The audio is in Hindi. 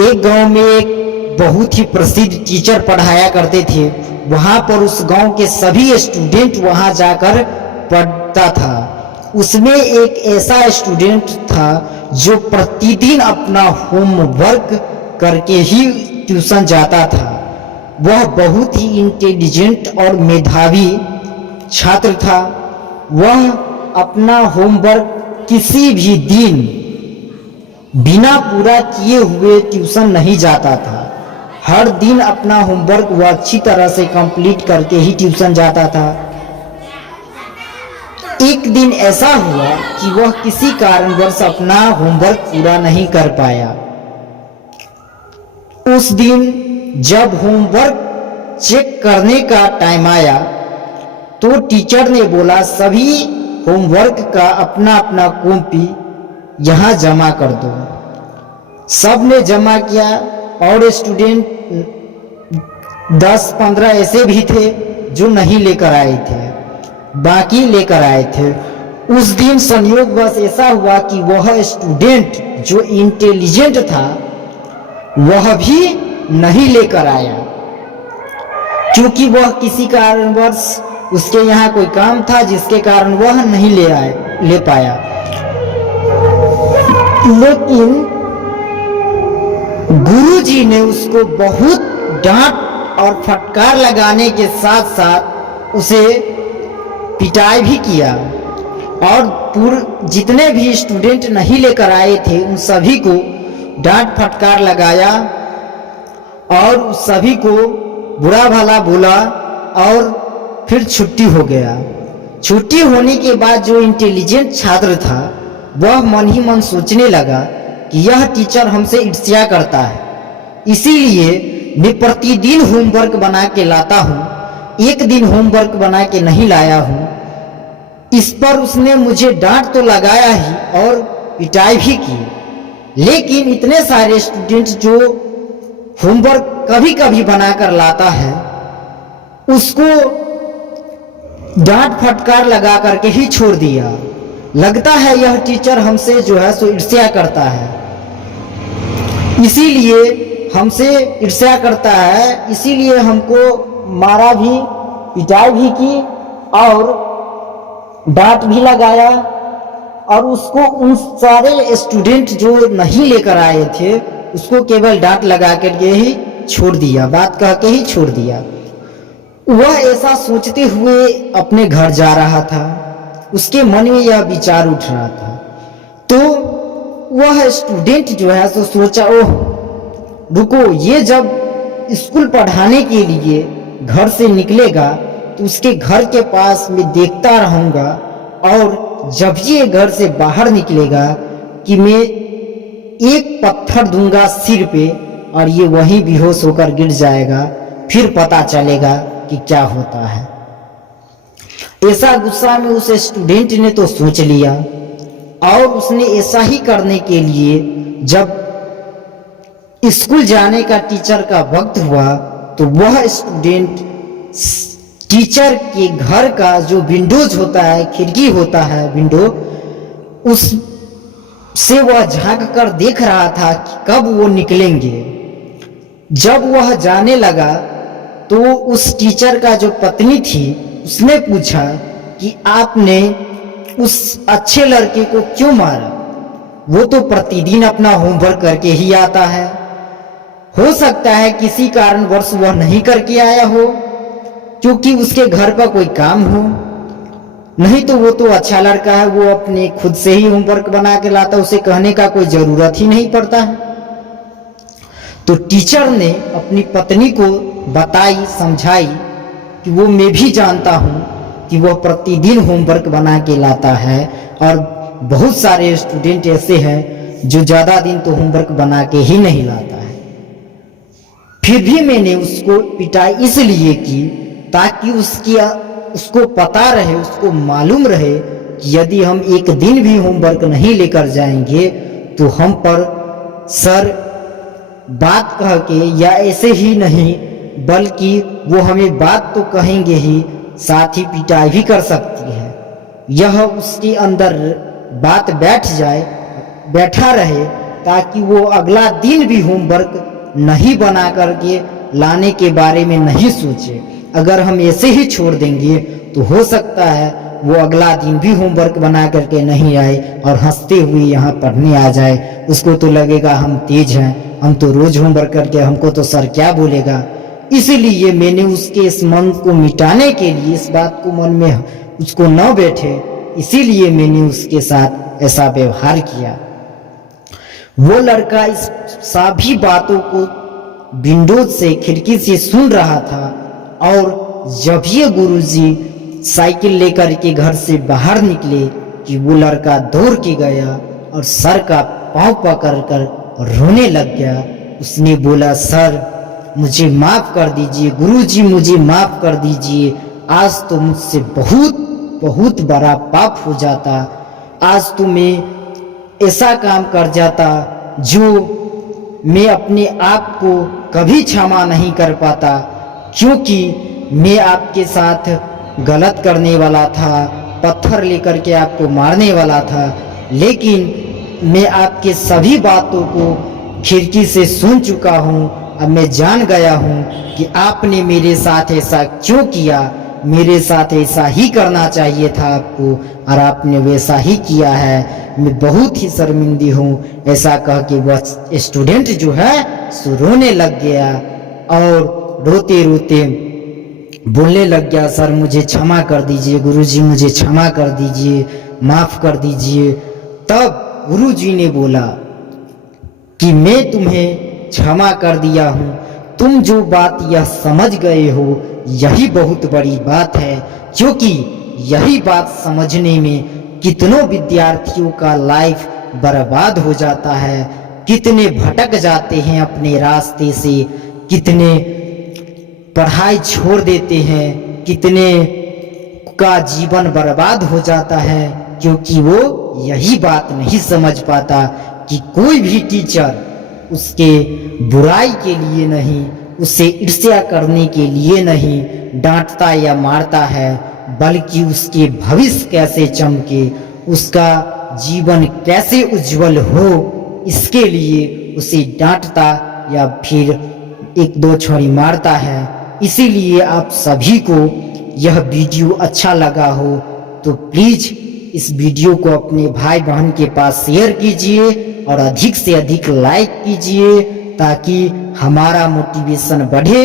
एक गांव में एक बहुत ही प्रसिद्ध टीचर पढ़ाया करते थे। वहां पर उस गांव के सभी स्टूडेंट वहां जाकर पढ़ता था। उसमें एक ऐसा स्टूडेंट था जो प्रतिदिन अपना होमवर्क करके ही ट्यूशन जाता था। वह बहुत ही इंटेलिजेंट और मेधावी छात्र था। वह अपना होमवर्क किसी भी दिन बिना पूरा किए हुए ट्यूशन नहीं जाता था। हर दिन अपना होमवर्क वह अच्छी तरह से कंप्लीट करके ही ट्यूशन जाता था। एक दिन ऐसा हुआ कि वह किसी कारणवश अपना होमवर्क पूरा नहीं कर पाया। उस दिन जब होमवर्क चेक करने का टाइम आया तो टीचर ने बोला, सभी होमवर्क का अपना अपना कॉपी यहाँ जमा कर दो। सब ने जमा किया और स्टूडेंट 10-15 ऐसे भी थे जो नहीं लेकर आए थे, बाकी लेकर आए थे। उस दिन संयोगवश ऐसा हुआ कि वह स्टूडेंट जो इंटेलिजेंट था वह भी नहीं लेकर आया, क्योंकि वह किसी कारणवश उसके यहाँ कोई काम था जिसके कारण वह नहीं ले पाया। लेकिन गुरुजी ने उसको बहुत डांट और फटकार लगाने के साथ साथ उसे पिटाई भी किया और जितने भी स्टूडेंट नहीं लेकर आए थे उन सभी को डांट फटकार लगाया और सभी को बुरा भला बोला और फिर छुट्टी हो गया। छुट्टी होने के बाद जो इंटेलिजेंट छात्र था वह मन ही मन सोचने लगा कि यह टीचर हमसे ईर्ष्या करता है, इसीलिए मैं प्रतिदिन होमवर्क बना के लाता हूँ, एक दिन होमवर्क बना के नहीं लाया हूँ। इस पर उसने मुझे डांट तो लगाया ही और पिटाई भी की, लेकिन इतने सारे स्टूडेंट जो होमवर्क कभी कभी बनाकर लाता है उसको डांट फटकार लगा करके ही छोड़ दिया। लगता है यह टीचर हमसे जो है सो ईर्ष्या करता है, इसीलिए हमसे ईर्ष्या करता है, इसीलिए हमको मारा भी, पिटाई भी की और डांट भी लगाया और उसको उन सारे स्टूडेंट जो नहीं लेकर आए थे उसको केवल डांट लगा करके ही छोड़ दिया, बात कह के ही छोड़ दिया। वह ऐसा सोचते हुए अपने घर जा रहा था, उसके मन में यह विचार उठ रहा था। तो वह स्टूडेंट जो है सो सोचा, ओह रुको, ये जब स्कूल पढ़ाने के लिए घर से निकलेगा तो उसके घर के पास मैं देखता रहूँगा और जब ये घर से बाहर निकलेगा कि मैं एक पत्थर दूंगा सिर पे और ये वहीं बेहोश होकर गिर जाएगा, फिर पता चलेगा कि क्या होता है। ऐसा गुस्सा में उस स्टूडेंट ने तो सोच लिया और उसने ऐसा ही करने के लिए जब स्कूल जाने का टीचर का वक्त हुआ तो वह स्टूडेंट टीचर के घर का जो विंडोज होता है, खिड़की होता है विंडो, उस से वह झांक कर देख रहा था कि कब वो निकलेंगे। जब वह जाने लगा तो उस टीचर का जो पत्नी थी उसने पूछा कि आपने उस अच्छे लड़के को क्यों मारा? वो तो प्रतिदिन अपना होमवर्क करके ही आता है, हो सकता है किसी कारणवश वह नहीं करके आया हो क्योंकि उसके घर का कोई काम हो, नहीं तो वो तो अच्छा लड़का है, वो अपने खुद से ही होमवर्क बना के लाता, उसे कहने का कोई जरूरत ही नहीं पड़ता है। तो टीचर ने अपनी पत्नी को बताई, समझाई कि वो मैं भी जानता हूँ कि वह प्रतिदिन होमवर्क बना के लाता है और बहुत सारे स्टूडेंट ऐसे हैं जो ज़्यादा दिन तो होमवर्क बना के ही नहीं लाता है। फिर भी मैंने उसको पिटाई इसलिए की ताकि उसको पता रहे, उसको मालूम रहे कि यदि हम एक दिन भी होमवर्क नहीं लेकर जाएंगे तो हम पर सर बात कह के, या ऐसे ही नहीं बल्कि वो हमें बात तो कहेंगे ही, साथ ही पिटाई भी कर सकती है। यह उसके अंदर बात बैठा रहे ताकि वो अगला दिन भी होमवर्क नहीं बना करके लाने के बारे में नहीं सोचे। अगर हम ऐसे ही छोड़ देंगे तो हो सकता है वो अगला दिन भी होमवर्क बना करके नहीं आए और हंसते हुए यहाँ पढ़ने आ जाए। उसको तो लगेगा हम तेज हैं, हम तो रोज होमवर्क करके, हमको तो सर क्या बोलेगा। इसीलिए मैंने उसके इस मन को मिटाने के लिए, इस बात को मन में उसको न बैठे, इसीलिए मैंने उसके साथ ऐसा व्यवहार किया। वो लड़का इस सभी बातों को विंडो से, खिड़की से सुन रहा था। और जब ये गुरुजी साइकिल लेकर के घर से बाहर निकले कि वो लड़का दौड़ के गया और सर का पांव पकड़ कर रोने लग गया। उसने बोला, सर मुझे माफ कर दीजिए, गुरुजी मुझे माफ कर दीजिए, आज तो मुझसे बहुत बहुत बड़ा पाप हो जाता, आज तो मैं ऐसा काम कर जाता जो मैं अपने आप को कभी क्षमा नहीं कर पाता, क्योंकि मैं आपके साथ गलत करने वाला था, पत्थर लेकर के आपको मारने वाला था, लेकिन मैं आपके सभी बातों को खिड़की से सुन चुका हूँ। अब मैं जान गया हूँ कि आपने मेरे साथ ऐसा क्यों किया, मेरे साथ ऐसा ही करना चाहिए था आपको, और आपने वैसा ही किया है। मैं बहुत ही शर्मिंदी हूँ। ऐसा कह के वह स्टूडेंट जो है सो रोने लग गया और रोते रोते बोलने लग गया, सर मुझे क्षमा कर दीजिए, गुरुजी मुझे क्षमा कर दीजिए, माफ कर दीजिए। तब गुरुजी ने बोला कि मैं तुम्हें क्षमा कर दिया हूँ, तुम जो बात यह समझ गए हो यही बहुत बड़ी बात है, क्योंकि यही बात समझने में कितनों विद्यार्थियों का लाइफ बर्बाद हो जाता है, कितने भटक जाते हैं अपने रास्ते से, कितने पढ़ाई छोड़ देते हैं, कितने का जीवन बर्बाद हो जाता है, क्योंकि वो यही बात नहीं समझ पाता कि कोई भी टीचर उसके बुराई के लिए नहीं, उसे ईर्ष्या करने के लिए नहीं डांटता या मारता है, बल्कि उसके भविष्य कैसे चमके, उसका जीवन कैसे उज्जवल हो, इसके लिए उसे डांटता या फिर एक दो छड़ी मारता है। इसीलिए आप सभी को यह वीडियो अच्छा लगा हो तो प्लीज इस वीडियो को अपने भाई बहन के पास शेयर कीजिए और अधिक से अधिक लाइक कीजिए, ताकि हमारा मोटिवेशन बढ़े।